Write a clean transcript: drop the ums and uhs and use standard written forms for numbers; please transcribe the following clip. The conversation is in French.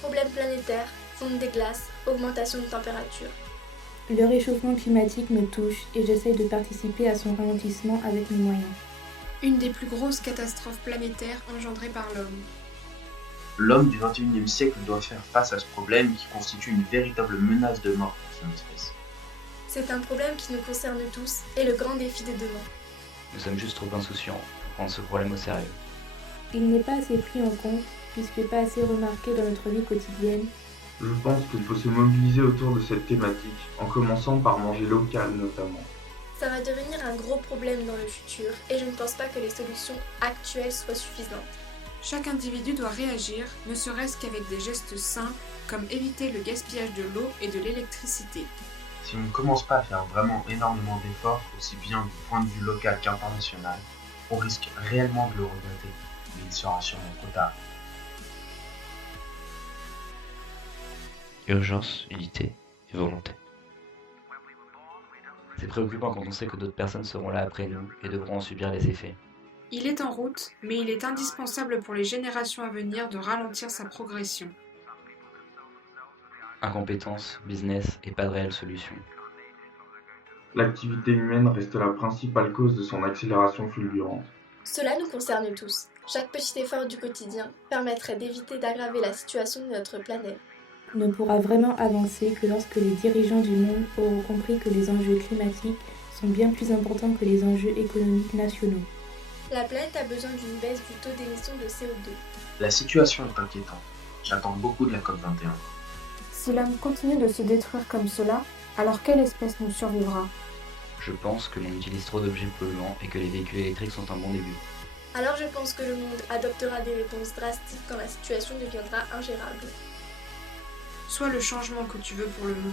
Problèmes planétaires, fonte des glaces, augmentation de température. Le réchauffement climatique me touche et j'essaye de participer à son ralentissement avec mes moyens. Une des plus grosses catastrophes planétaires engendrées par l'homme. L'homme du XXIe siècle doit faire face à ce problème qui constitue une véritable menace de mort pour son espèce. C'est un problème qui nous concerne tous et le grand défi de demain. Nous sommes juste trop insouciants pour prendre ce problème au sérieux. Il n'est pas assez pris en compte puisque pas assez remarqué dans notre vie quotidienne. Je pense qu'il faut se mobiliser autour de cette thématique, en commençant par manger local notamment. Ça va devenir un gros problème dans le futur et je ne pense pas que les solutions actuelles soient suffisantes. Chaque individu doit réagir, ne serait-ce qu'avec des gestes simples, comme éviter le gaspillage de l'eau et de l'électricité. Si on ne commence pas à faire vraiment énormément d'efforts, aussi bien du point de vue local qu'international, on risque réellement de le regretter, mais il sera sûrement trop tard. Urgence, unité et volonté. C'est préoccupant quand on sait que d'autres personnes seront là après nous et devront en subir les effets. Il est en route, mais il est indispensable pour les générations à venir de ralentir sa progression. Incompétence, business et pas de réelle solution. L'activité humaine reste la principale cause de son accélération fulgurante. Cela nous concerne tous. Chaque petit effort du quotidien permettrait d'éviter d'aggraver la situation de notre planète. Ne pourra vraiment avancer que lorsque les dirigeants du monde auront compris que les enjeux climatiques sont bien plus importants que les enjeux économiques nationaux. La planète a besoin d'une baisse du taux d'émission de CO2. La situation est inquiétante. J'attends beaucoup de la COP21. Si l'homme continue de se détruire comme cela, alors quelle espèce nous survivra ? Je pense que l'on utilise trop d'objets polluants et que les véhicules électriques sont un bon début. Alors je pense que le monde adoptera des réponses drastiques quand la situation deviendra ingérable. Sois le changement que tu veux pour le monde.